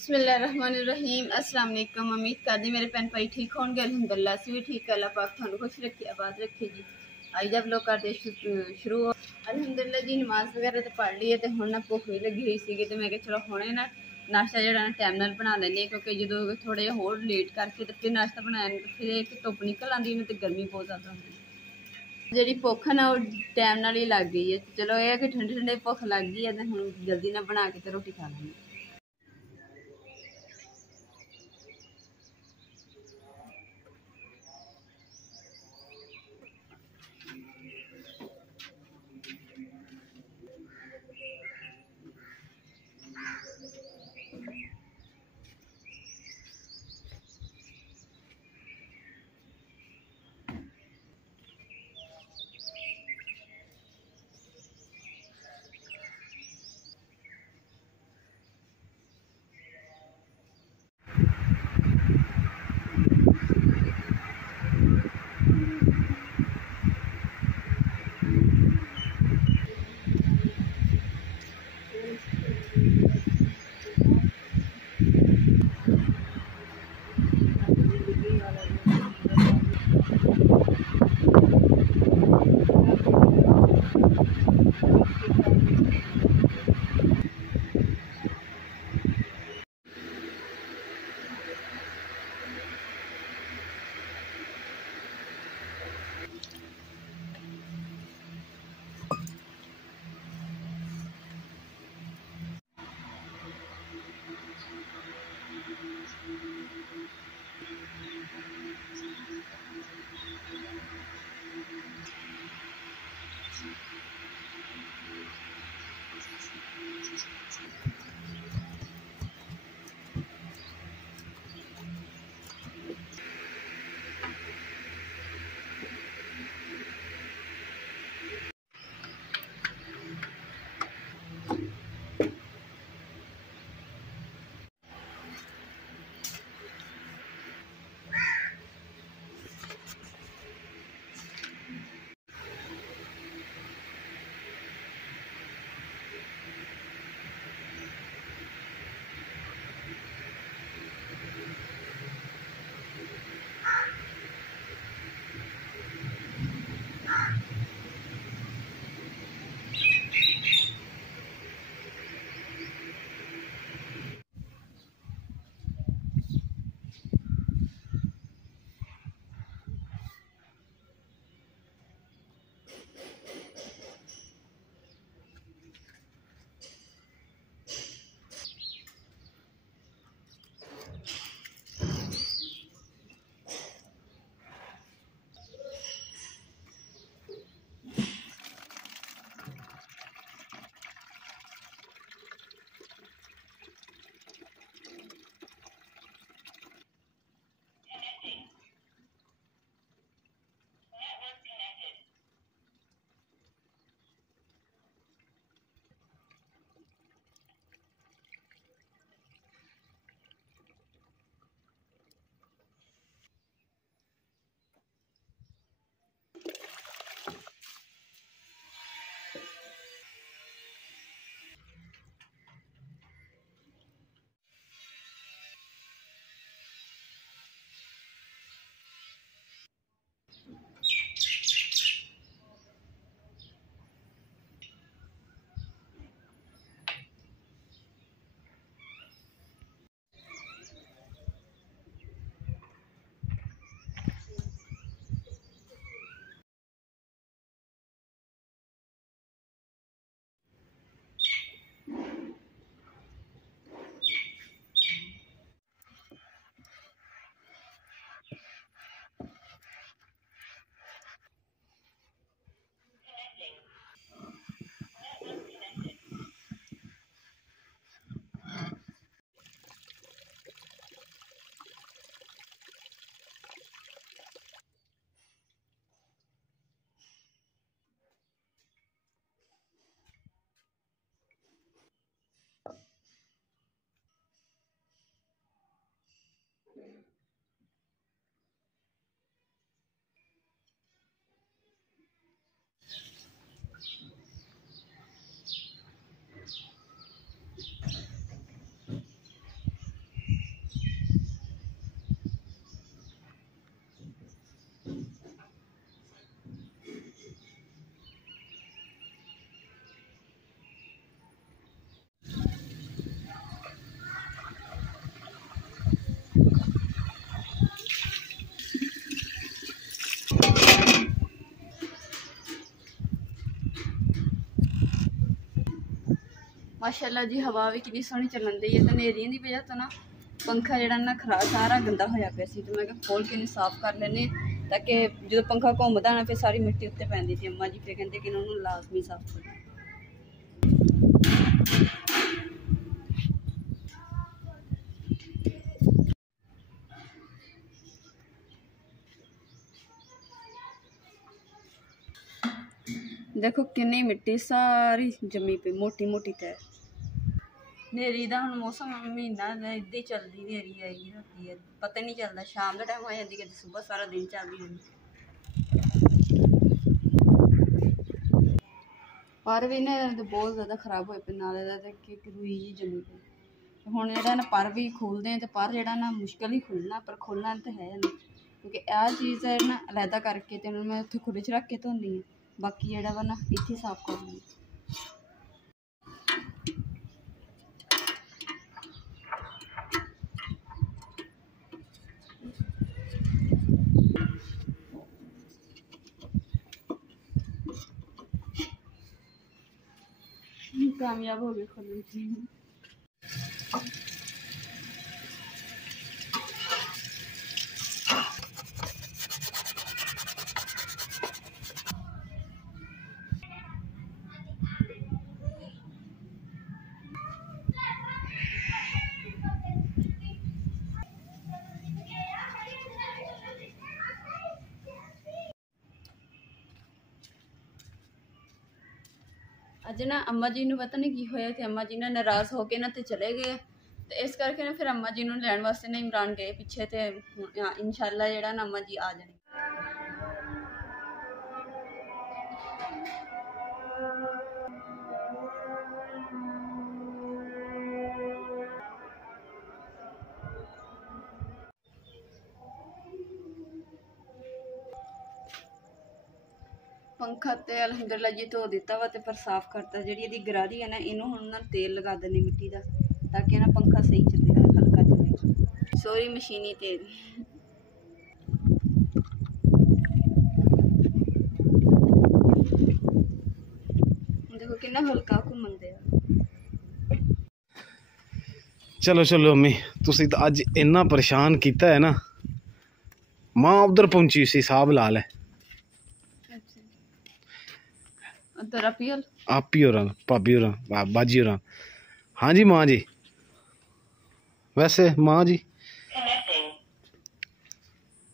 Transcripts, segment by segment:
बिस्मिल्लाहिर्रहमानिर्रहीम अस्सलाम वालेकुम। उम्मीद करदी मेरे भैन भाई ठीक होंगे। अल्हम्दुलिल्लाह असी भी ठीक। अल्लाह पाक थानू खुश रखे, आबाद रखे जी। आज जब लोग करते शुरू अल्हम्दुलिल्लाह जी। नमाज वगैरह तो पढ़ ली है तो हुण ना भुख भी लगी हुई सी तो मैं चलो हुणे ना नाश्ता जो टाइम नाल बना लैंदे, क्योंकि जो थोड़ा जिहा होर लेट करके तो फिर नाश्ता बनाया तो फिर एक धुप्प निकल आती है तो गर्मी बहुत ज़्यादा होंदी। जी भुख ना वो टाइम नाल ही लग गई है। चलो यह कि ठंडे ठंडे भुख लग गई है तो हुण जल्दी ना बना के तो रोटी खा लेंगे। माशाअल्लाह जी हवा भी कितनी सोहनी चलन दी है। तो नेरियां की वजह तो ना पंखा जिहड़ा ना खराब सारा गंदा होया पिया सी। तो मैं खोल के साफ कर लेने ताकि जो पंखा घूमदा ना फिर सारी मिट्टी उत्ते पैंदी सी। अम्मा जी फिर कहंदे कि इन्होंने लाजमी साफ करो। देखो कितनी मिट्टी सारी जमी पे मोटी मोटी तय। नेरी का हम मौसम महीना इदा ही चलती नेरी आई होती है, पता नहीं चलता। शाम का टाइम हो जाती है, सुबह सारा दिन चलती रहती। पर भी ना बहुत ज़्यादा खराब होए पे नाले का रुई जी जमी पे। हुण जिहड़ा ना पर भी खोलते हैं तो पर जिहड़ा ना मुश्किल ही खुलना, पर खोलना तो है नहीं क्योंकि यह चीज़ है ना अलहदा करके तो मैं उत्थे खुले च रख के धोनी है। बाकी जिहड़ा वा ना इत्थे साफ करनी। कामयाब हो गए खोलने की। अज ना अम्मा जी ने पता नहीं की होया कि अम्मा जी ने नाराज़ होके ना तो चले गए। तो इस करके ना फिर अम्मा जी ने लैन वास्ते ना इमरान गए पिछे। तो इंशाअल्लाह जेड़ा ना अम्मा जी आ जाने। पंखा तो अलहमदुलिल्लाह जी धो दिता वा, पर साफ करता। जी यदी गरारी है ना इनू हम ना तेल लगा देने मिट्टी का ताकि ना पंखा सही चले, हल्का चले। सॉरी मशीनी तेल। देखो कितना हल्का घूमन दे। चलो चलो अम्मी तुसी तो अज इन्ना परेशान किया है ना। मां उधर पहुंची सी साहब लाल है आप ही हो भाभी हो बाजी हो। हाँ जी माँ जी। वैसे माँ जी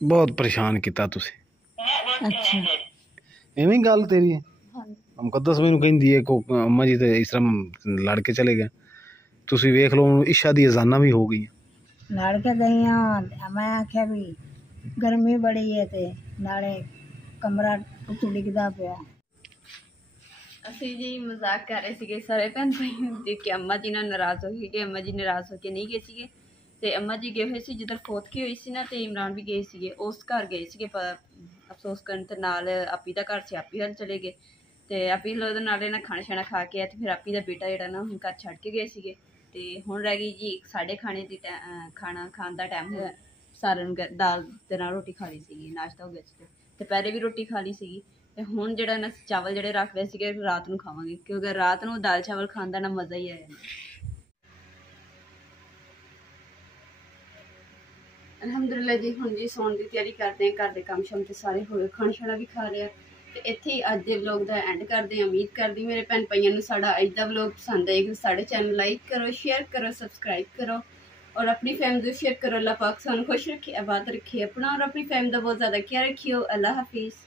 बहुत परेशान किया तुसी। अच्छा इवें गल तेरी है। मुकद्दस मैनू कहंदी है को अम्मा जी तो इस तरह लड़ के चले गए। तुसी वेख लो इशा दी अजाना भी हो गई। लड़ के गई मैं आख्या भी गर्मी बड़ी है ते नाले कमरा डिगदा पिया। ਅਸੀਂ जी मजाक कर रहे थे सारे भैन भाई कि अम्मा जी ना नाराज़ हो गए कि अम्मा जी नाराज़ होकर नहीं गए थे। तो अम्मा जी गए हुए जिधर फौतकी हुई सी ना तो इमरान भी गए थे उस घर गए थे अफसोस करन। तो नाल आपी का घर से आपी हल चले गए। तो आपी नाले ना खाना शाना खा के तो फिर आपी का बेटा जोड़ा ना हम घर छड़ के गए थे। तो हुण रह गई जी साढ़े खाने की खाना खाने का टाइम होया। सारे दाल के नाल रोटी खा ली सी, नाश्ता हो गया। दोपहरे भी रोटी खा ली सी। ਤੇ ਹੁਣ ਜਿਹੜਾ ਨਾ ਚਾਵਲ ਜਿਹੜੇ ਰੱਖ ਲਏ ਸੀਗੇ ਰਾਤ ਨੂੰ ਖਾਵਾਂਗੇ ਕਿਉਂਕਿ ਰਾਤ ਨੂੰ ਦਾਲ ਚਾਵਲ ਖਾਣ ਦਾ ਨਾ ਮਜ਼ਾ ਹੀ ਆ ਜਾਂਦਾ। ਅਲਹਮਦੁਲਿਲਾ ਜੀ ਹੁਣ ਜੀ ਸੌਣ ਦੀ ਤਿਆਰੀ ਕਰਦੇ ਹਾਂ। ਘਰ ਦੇ ਕੰਮ ਸ਼ਮ ਤੇ ਸਾਰੇ ਹੋਏ, ਖਾਣਾ ਛਾਣਾ ਵੀ ਖਾ ਲਿਆ। ਤੇ ਇੱਥੇ ਹੀ ਅੱਜ ਦੇ ਵਲੋਗ ਦਾ ਐਂਡ ਕਰਦੇ ਹਾਂ। ਉਮੀਦ ਕਰਦੀ ਮੇਰੇ ਭੈਣ ਭਾਈਆਂ ਨੂੰ ਸਾਡਾ ਅੱਜ ਦਾ ਵਲੋਗ ਪਸੰਦ ਆਏਗਾ। ਸਾਡੇ ਚੈਨਲ ਲਾਈਕ ਕਰੋ, शेयर करो, सब्सक्राइब करो और अपनी फैमिली को शेयर करो। अल्लाह पाक सानू खुश रखे, आबाद रखे अपना और अपनी फैमिली का बहुत ज़्यादा ख्याल रखियो। अल्लाह हाफिज़।